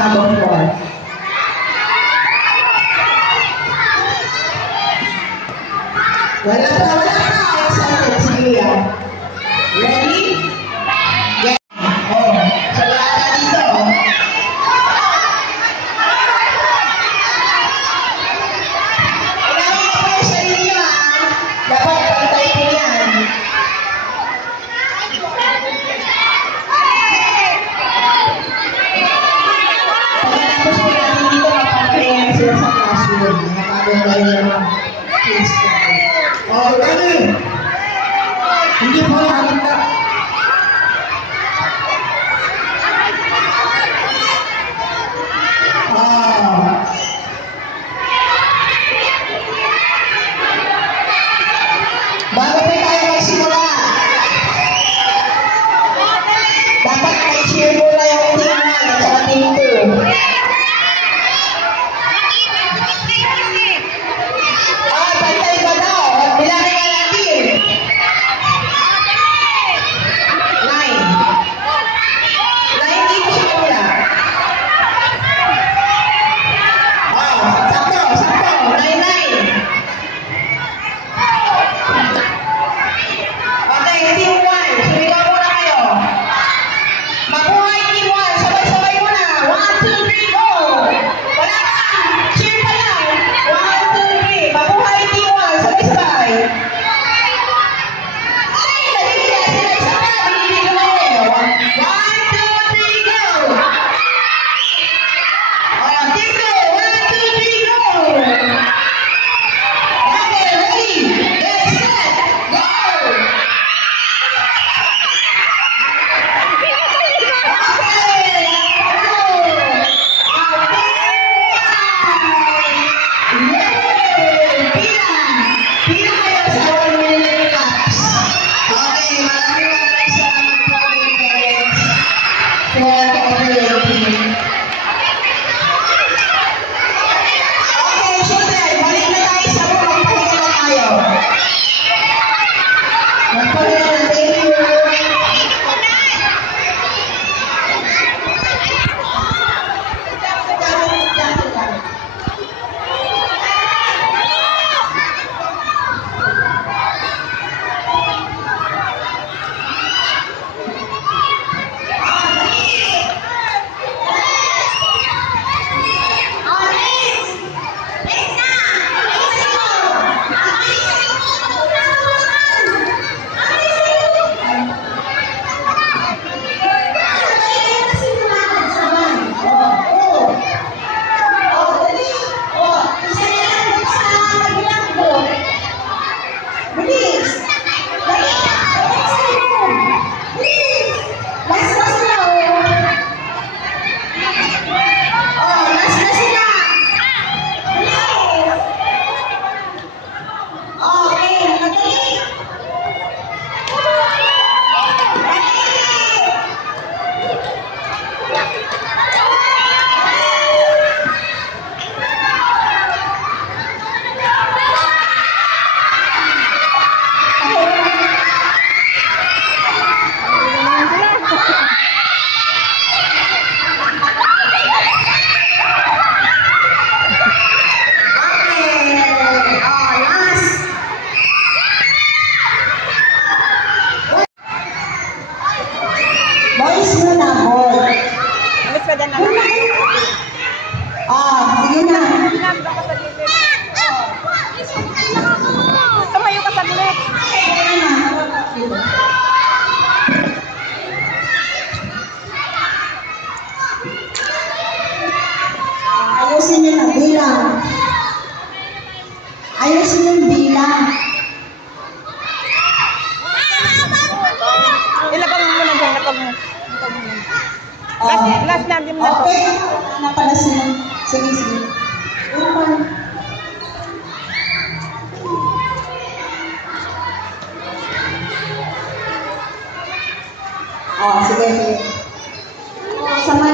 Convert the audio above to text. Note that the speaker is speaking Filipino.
number 4. Wala pa. Excited. Sige yan. Ready? Get. Oh, so lahat na dito. Kailangan mo po yung sarili nyo, ha? Dapat pantay po yan. Pagkatapos po natin dito, mapapalayan sila sa classroom. Nakaganda rin naman. Please. Oh, ready? Hindi po nakaganda. Bago po tayo magsimula, dapat mag-cheer muna yung team 1 at saka team 2. Pantay ba daw? Bilangin na natin. 9. 9 team siya muna. Sakto. 9. Okay, team 1. Sumigaw muna kayo. Mabuhay team 1. Sabay-sabay muna. 1, 2, 3, go! Wala ka! Cheer pa lang. 1, 2, 3. Mabuhay team 1. Sabay-sabay. Ay, naliliya sila isa pa. Naliliya mo. 1, 2, 3, go! Team 2. 1, 2, 3, go! Okay, ready? Get set. Go! Boys muna, boy. Alis ka dyan na. Sige na. Tumayo ka saglit. Ayusin nyo na bilang. Ayusin yung bilang. Ilapag mo muna dyan. Ilapag mo. Last na. Okay. Na pala sila. Sige. Sige. Sa may,